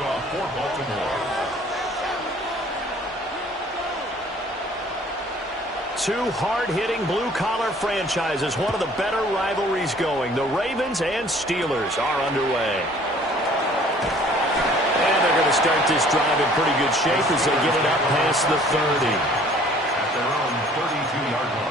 kickoff for Baltimore. Two hard-hitting blue-collar franchises, one of the better rivalries going. The Ravens and Steelers are underway. And they're going to start this drive in pretty good shape as they get it up past the 30. At their own 32-yard line.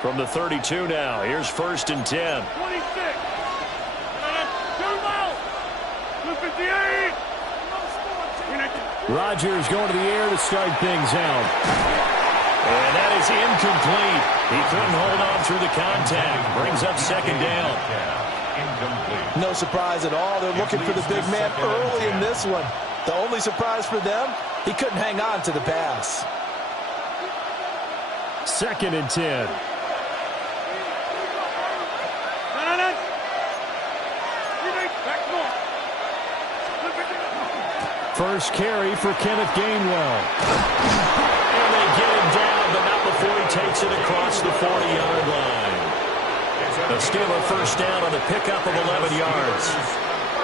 From the 32 now, here's 1st and 10. 26. 2 miles. 258. Rodgers going to the air to start things out. And that is incomplete. He couldn't hold on through the contact. Brings up 2nd down. No surprise at all. They're looking for the big man early in this one. The only surprise for them, he couldn't hang on to the pass. 2nd and 10. First carry for Kenneth Gainwell. And they get him down, but not before he takes it across the 40-yard line. The Steeler first down on the pickup of 11 yards.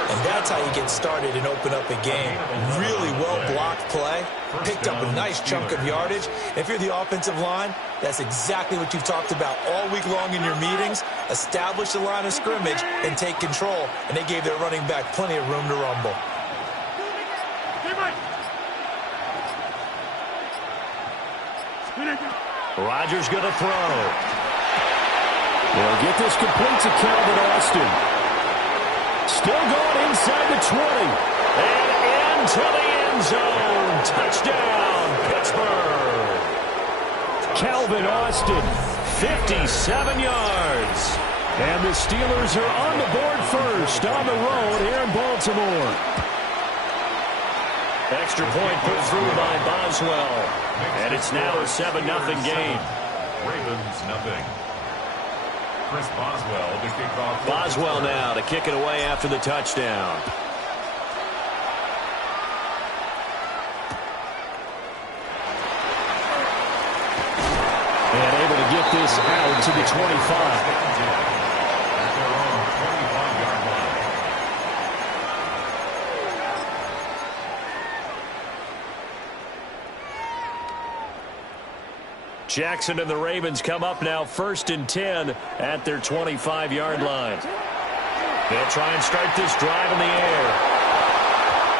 And that's how you get started and open up a game. Really well-blocked play. Picked up a nice chunk of yardage. If you're the offensive line, that's exactly what you've talked about all week long in your meetings. Establish the line of scrimmage and take control. And they gave their running back plenty of room to rumble. Rodgers going to throw. They'll get this complete to Calvin Austin. Still going inside the 20. And into the end zone. Touchdown, Pittsburgh. Calvin Austin, 57 yards. And the Steelers are on the board first on the road here in Baltimore. Extra point put through by Boswell. And it's now a 7-0 game. Ravens nothing. Chris Boswell to kick off. Boswell now to kick it away after the touchdown. And able to get this out to the 25. Jackson and the Ravens come up now 1st and 10 at their 25-yard line. They'll try and start this drive in the air.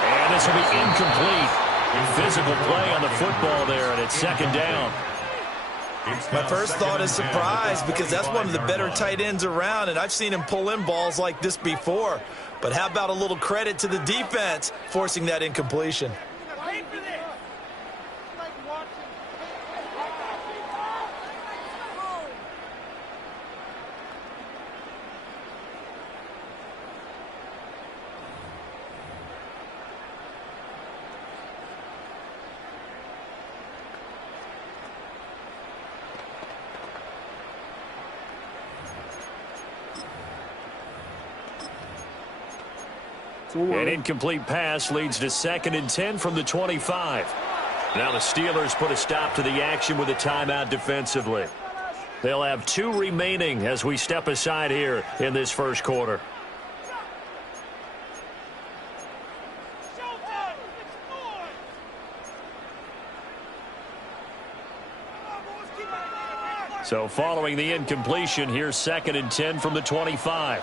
And this will be incomplete. Physical play on the football there, and it's 2nd down. My first thought is surprise because that's one of the better tight ends around, and I've seen him pull in balls like this before. But how about a little credit to the defense forcing that incompletion? An incomplete pass leads to 2nd and 10 from the 25. Now the Steelers put a stop to the action with a timeout defensively. They'll have 2 remaining as we step aside here in this first quarter. So following the incompletion, here's 2nd and 10 from the 25.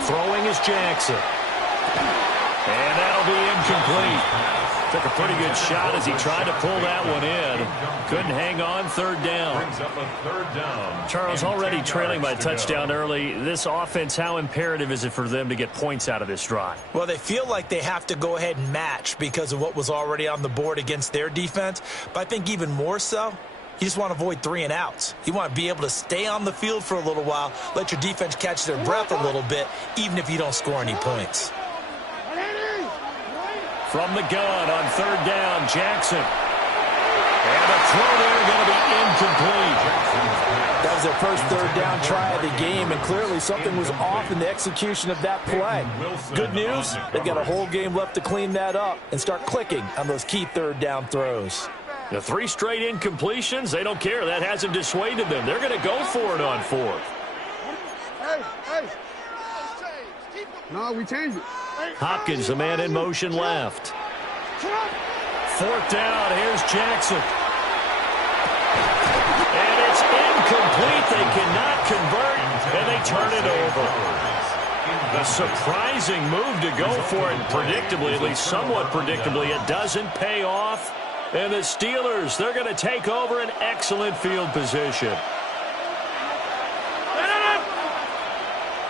Throwing is Jackson. And that'll be incomplete. Took a pretty good shot as he tried to pull that one in. Couldn't hang on, 3rd down. Brings up a 3rd down. Charles, already trailing by touchdown early. This offense, how imperative is it for them to get points out of this drive? Well, they feel like they have to go ahead and match because of what was already on the board against their defense. But I think even more so, you just want to avoid 3 and outs. You want to be able to stay on the field for a little while, let your defense catch their breath a little bit, even if you don't score any points. From the gun on 3rd down, Jackson. And the throw there going to be incomplete. That was their first third down try of the game, and clearly something was off in the execution of that play. Good news, they've got a whole game left to clean that up and start clicking on those key third down throws. The 3 straight incompletions, they don't care. That hasn't dissuaded them. They're going to go for it on 4th. Hey. No, we changed it. Hopkins, the man in motion left. 4th down, here's Jackson. And it's incomplete. They cannot convert, and they turn it over. A surprising move to go for it, predictably, at least somewhat predictably. It doesn't pay off. And the Steelers, they're going to take over an excellent field position.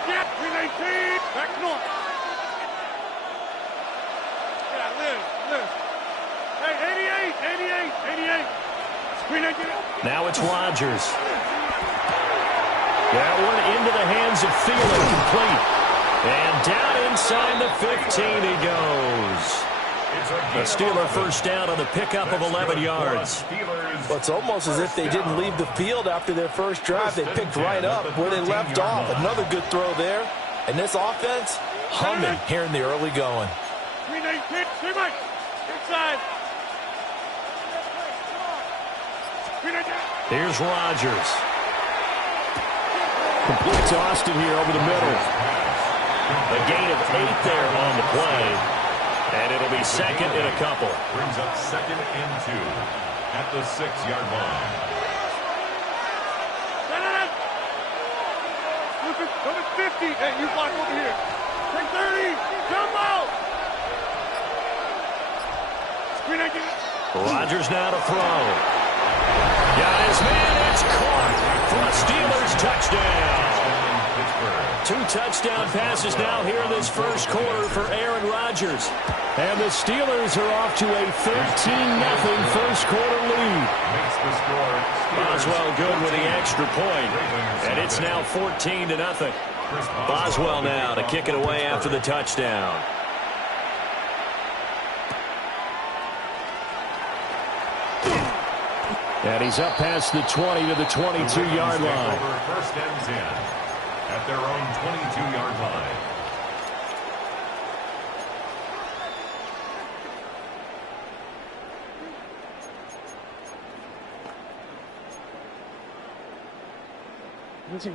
Yeah, 319. Back north. Yeah, live. Hey, 88. Screen 18. Now it's Rodgers. That one into the hands of Thielen, complete. And down inside the 15 he goes. A Steeler first down on the pickup of 11 yards. Well, it's almost as if they didn't leave the field after their first drive. They picked right up where they left off. Another good throw there. And this offense, humming here in the early going. 319. Inside. Here's Rodgers. Complete to Austin here over the middle. A gain of 8 there on the play. And it'll be second and a couple. Brings up 2nd and 2 at the 6-yard line. Number 50. Hey, you block over here. Take 30. Jump out. Screen 19. Rodgers now to throw. Got his man. It's caught for a Steelers touchdown. 2 touchdown passes now here in this first quarter for Aaron Rodgers. And the Steelers are off to a 13-0 first quarter lead. Makes the score. Boswell good with the extra point. And it's now 14-0. Boswell now to kick it away after the touchdown. And he's up past the 20 to the 22-yard line. First and 10 at their own 22-yard line.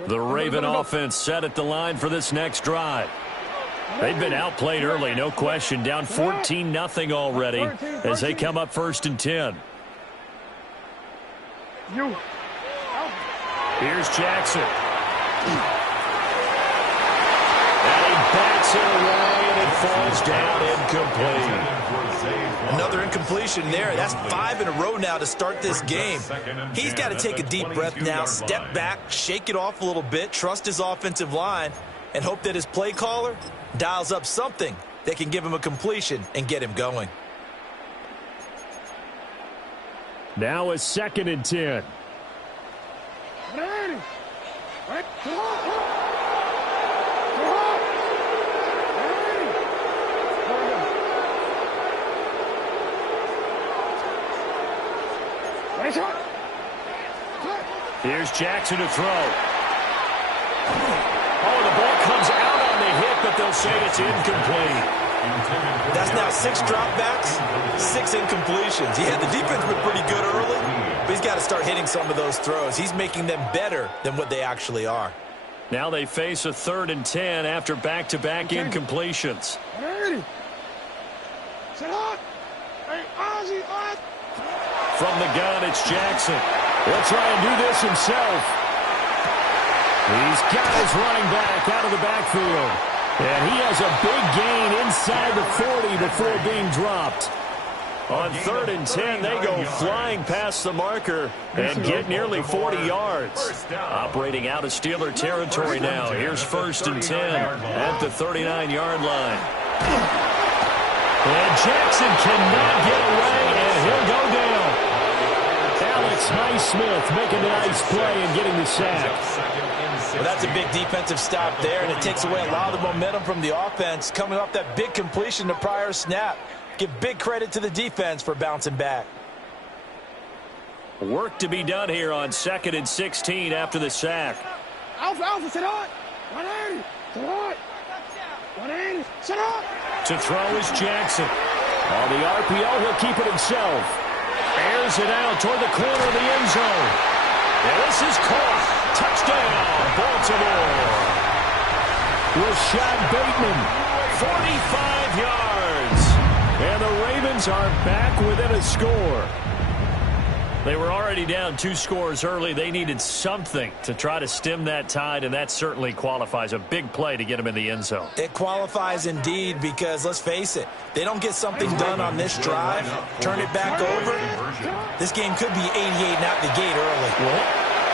The Raven offense set at the line for this next drive. They've been outplayed early, no question. Down 14-0 already as they come up 1st and 10. Here's Jackson. And he bats it away, and it falls down incomplete. Another incompletion there. That's 5 in a row now to start this game. He's got to take a deep breath now, step back, shake it off a little bit, trust his offensive line, and hope that his play caller dials up something that can give him a completion and get him going. Now it's 2nd and 10. Here's Jackson to throw. Oh, the ball comes out on the hit, but they'll say it's incomplete. That's now 6 dropbacks, 6 incompletions. Yeah, the defense been pretty good early, but he's got to start hitting some of those throws. He's making them better than what they actually are. Now they face a 3rd and 10 after back-to-back incompletions. From the gun, it's Jackson. He'll try and do this himself. He's got his running back out of the backfield. And he has a big gain inside the 40 before being dropped. On 3rd and 10, they go flying past the marker and get nearly 40 yards. Operating out of Steeler territory now. Here's 1st and 10 at the 39-yard line. And Jackson cannot get away, and he'll go down. Alex Highsmith making a nice play and getting the sack. Well, that's a big defensive stop there, and it takes away a lot of the momentum from the offense coming off that big completion the prior snap. Give big credit to the defense for bouncing back. Work to be done here on 2nd and 16 after the sack. Alpha, sit on. 180. Sit on. 180. Sit on. To throw is Jackson. On the RPO, he'll keep it himself. Airs it out toward the corner of the end zone. And this is caught. Touchdown, Baltimore. Rashad Bateman, 45 yards. And the Ravens are back within a score. They were already down 2 scores early. They needed something to try to stem that tide, and that certainly qualifies. A big play to get them in the end zone. It qualifies indeed because, let's face it, they don't get something done on this drive, turn it back over, this game could be 88 and out the gate early.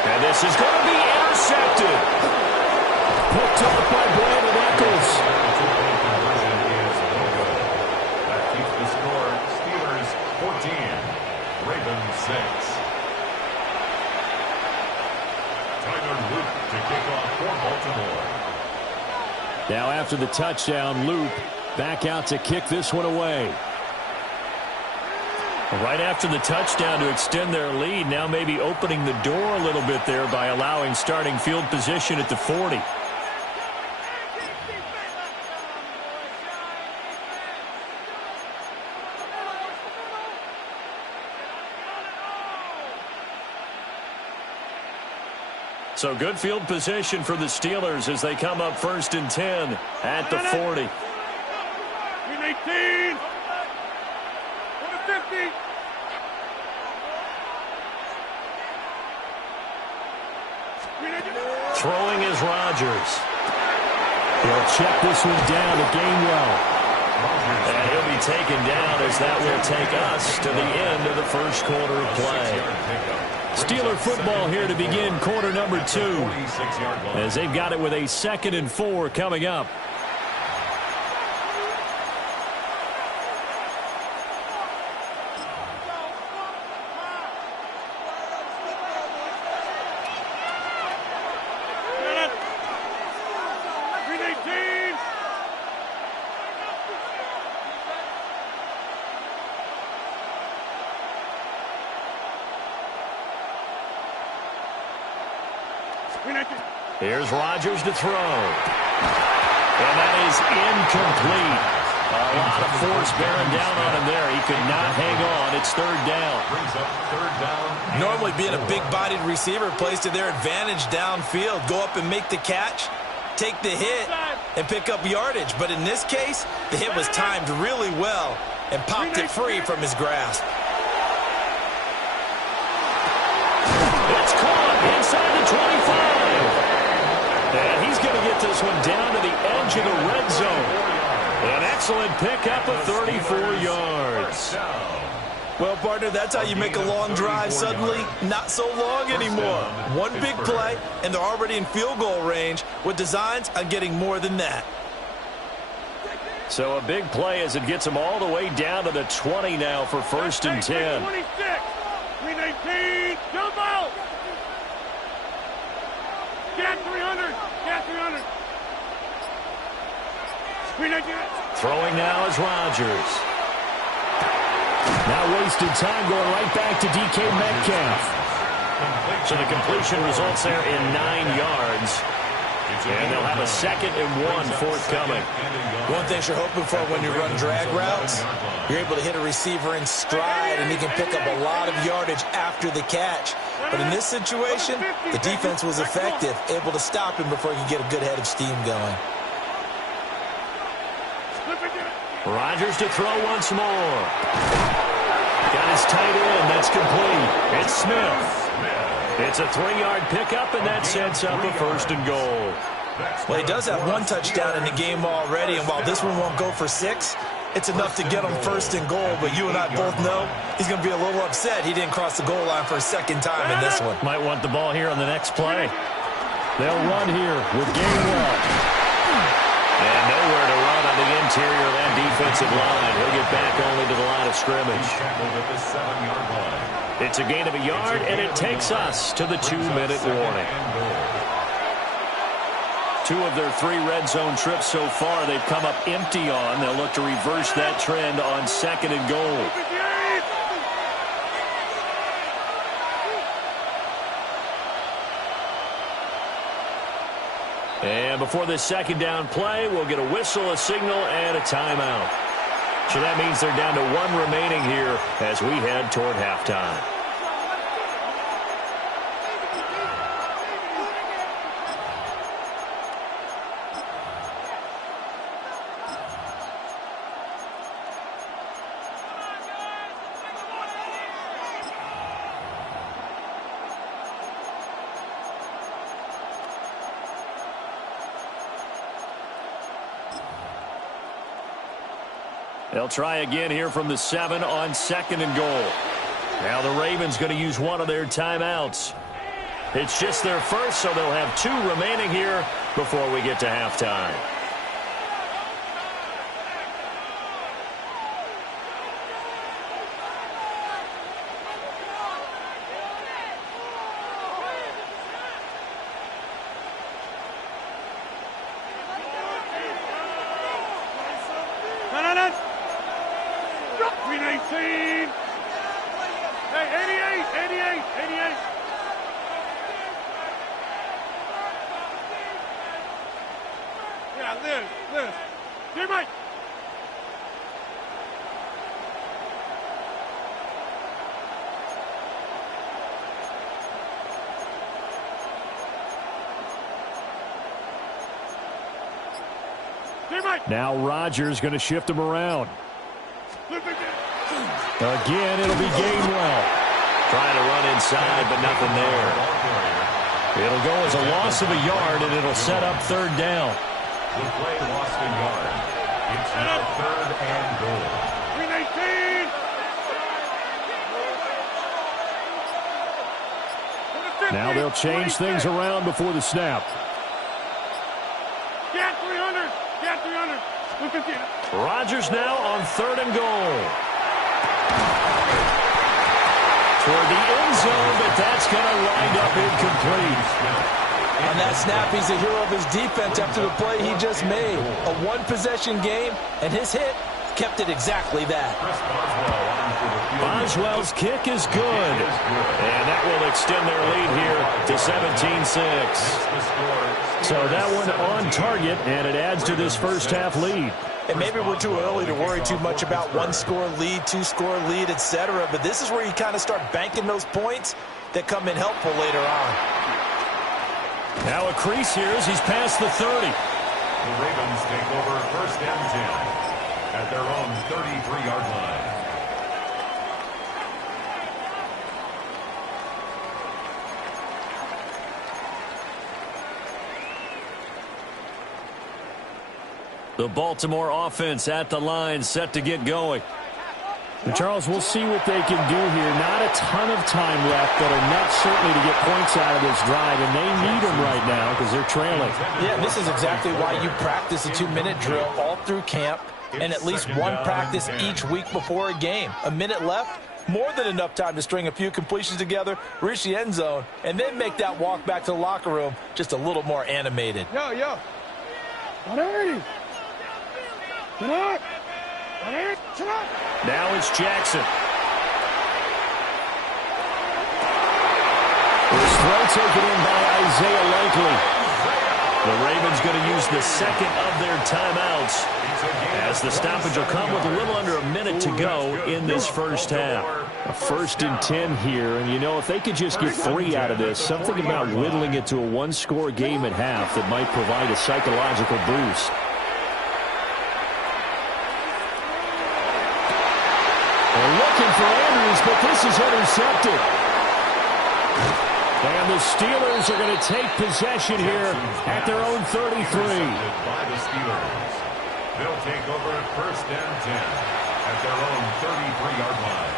And this is going to be intercepted. Picked off by Brandon Eccles. That keeps the score. Steelers 14, Ravens 6. Tyler Luke to kick off for Baltimore. Now after the touchdown, Loop back out to kick this one away. Right after the touchdown to extend their lead, now maybe opening the door a little bit there by allowing starting field position at the 40. So good field position for the Steelers as they come up 1st and 10 at the 40. 18. 50. Throwing is Rodgers. He'll check this one down to Gainwell. And he'll be taken down as that will take us to the end of the first quarter of play. Steeler football here to begin quarter number 2 as they've got it with a 2nd and 4 coming up. Here's Rodgers to throw. And that is incomplete. A lot of force bearing down on him there. He could not hang on. It's 3rd down. Normally being a big-bodied receiver plays to their advantage downfield. Go up and make the catch, take the hit, and pick up yardage. But in this case, the hit was timed really well and popped it free from his grasp. It's caught inside the 25. And he's going to get this one down to the edge of the red zone. An excellent pickup of 34 yards. Well, partner, that's how you make a long drive suddenly not so long anymore. One big play, and they're already in field goal range with designs on getting more than that. So a big play as it gets them all the way down to the 20 now for 1st and 10. 26. 319. Jump out. Get 300. Get 300. Throwing now is Rodgers. Now wasted time going right back to DK Metcalf. So the completion results there in 9 yards. And they'll have a 2nd and 1 forthcoming. One thing you're hoping for when you run drag routes, you're able to hit a receiver in stride, and he can pick up a lot of yardage after the catch. But in this situation, the defense was effective, able to stop him before he could get a good head of steam going. Rodgers to throw once more. Got his tight end. That's complete. It's Smith. It's a 3-yard pickup, and that sets up a 1st and goal. Well, he does have 1 touchdown in the game already, and while this one won't go for 6, it's enough to get him 1st and goal. But you and I both know he's going to be a little upset he didn't cross the goal line for a 2nd time in this one. Might want the ball here on the next play. They'll run here with Gainwell. And nowhere to run on the interior of that defensive line. He'll get back only to the line of scrimmage. It's a gain of a yard, and it takes us to the 2-minute warning. 2 of their 3 red zone trips so far they've come up empty on. They'll look to reverse that trend on 2nd and goal. And before this second down play, we'll get a whistle, a signal, and a timeout. So that means they're down to 1 remaining here as we head toward halftime. They'll try again here from the 7 on 2nd and goal. Now the Ravens going to use one of their timeouts. It's just their first, so they'll have 2 remaining here before we get to halftime. Now Rodgers going to shift him around. Again, it'll be Gainwell. Trying to run inside, but nothing there. It'll go as a loss of a yard, and it'll set up 3rd down. The play lost a yard. It's now 3rd and goal. 319. Now they'll change things around before the snap. Get 300. Get 300. Rodgers now on 3rd and goal. Toward the end zone, but that's going to wind up incomplete. On that snap, he's a hero of his defense after the play he just made. A 1-possession game, and his hit kept it exactly that. Boswell's kick is good. And that will extend their lead here to 17-6. So that one on target, and it adds to this first half lead. And maybe we're too early to worry too much about 1-score lead, 2-score lead, etc. But this is where you kind of start banking those points that come in helpful later on. Now a crease here as he's past the 30. The Ravens take over 1st and 10 at their own 33-yard line. The Baltimore offense at the line, set to get going. And Charles, we'll see what they can do here. Not a ton of time left, but enough certainly to get points out of this drive, and they need them right now because they're trailing. Yeah, this is exactly why you practice a 2-minute drill all through camp and at least one practice each week before a game. A minute left, more than enough time to string a few completions together, reach the end zone, and then make that walk back to the locker room just a little more animated. Yo. 180. Get up. 180. Get up. Now it's Jackson. This throw taken in by Isaiah Likely. The Ravens going to use the second of their timeouts as the stoppage will come with a little under a minute to go in this first half. A 1st and 10 here, and you know, if they could just get 3 out of this, something about whittling it to a 1-score game at half that might provide a psychological boost. They're looking for Andrews, but this is intercepted. And the Steelers are going to take possession here at their own 33. By the Steelers. They'll take over at 1st and 10 at their own 33-yard line.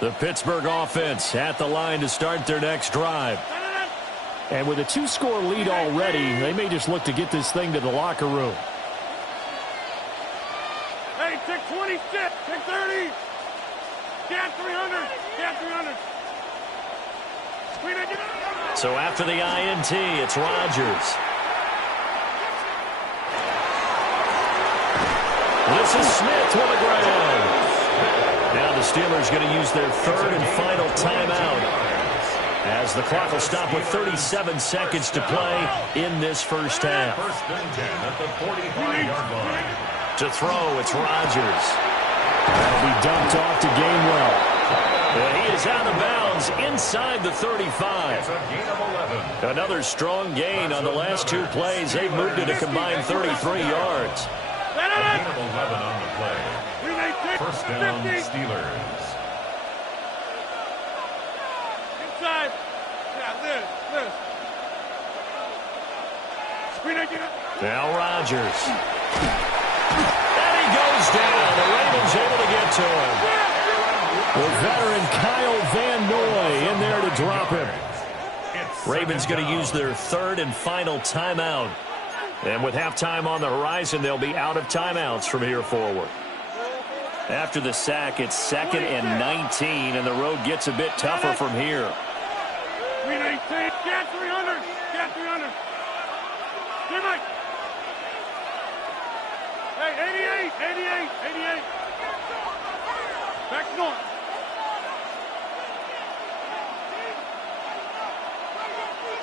The Pittsburgh offense at the line to start their next drive. And with a 2-score lead already, they may just look to get this thing to the locker room. Hey, take 26. Take 30. Get 300. Get 300. So after the INT, it's Rodgers. This is Smith with a grab. Now the Steelers going to use their third and final timeout, as the clock will stop with 37 seconds to play in this first half. First and 10 at the 45-yard line. To throw, it's Rodgers. That'll be dumped off to Gainwell. He is out of bounds inside the 35. It's a gain of 11. Another strong gain on the last two plays. They've moved it a combined 33 yards. A gain of 11 on the play. First down, Steelers. Inside. Yeah, this. Screen again. Now Rodgers. And he goes down. The Ravens able to get to him. The veteran Kyle Van Noy in there to drop him. Ravens going to use their third and final timeout. And with halftime on the horizon, they'll be out of timeouts from here forward. After the sack, it's 2nd and 19, and the road gets a bit tougher from here. 319. Get 300. Get 300. Give it. Hey, 88. Back north.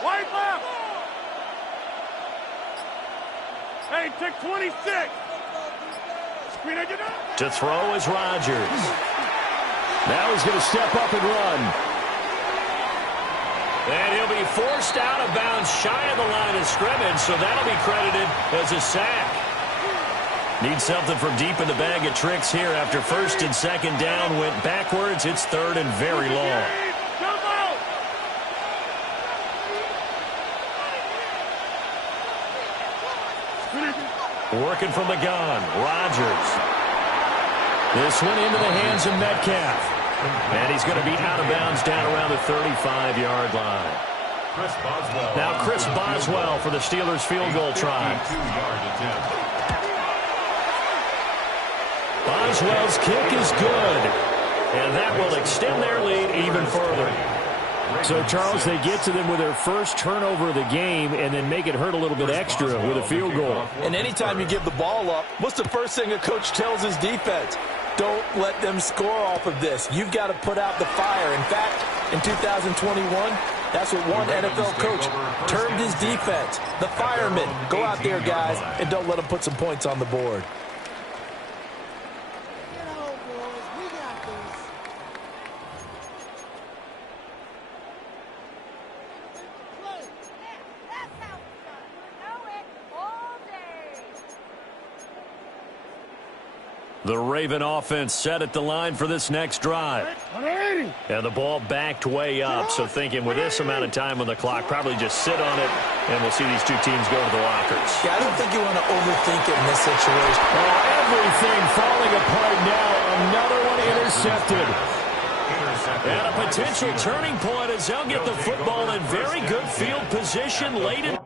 White left. Hey, take 26. Screen again. To throw is Rodgers. Now he's going to step up and run. And he'll be forced out of bounds shy of the line of scrimmage, so that'll be credited as a sack. Need something from deep in the bag of tricks here after first and second down went backwards. It's third and very long. Working from the gun, Rodgers. This one into the hands of Metcalf. And he's going to be out of bounds down around the 35-yard line. Now Chris Boswell for the Steelers field goal try. Boswell's kick is good. And that will extend their lead even further. So, Charles, they get to them with their first turnover of the game and then make it hurt a little bit extra with a field goal. And anytime you give the ball up, what's the first thing a coach tells his defense? Don't let them score off of this. You've got to put out the fire. In fact, in 2021, that's what one NFL coach termed his defense. The firemen. Go out there, guys, and don't let them put some points on the board. The Raven offense set at the line for this next drive. 180. And the ball backed way up, so thinking with this amount of time on the clock, probably just sit on it, and we'll see these two teams go to the lockers. Yeah, I don't think you want to overthink it in this situation. Oh, everything falling apart now. Another one intercepted. And a potential turning point as they'll get the football in very good field position late in.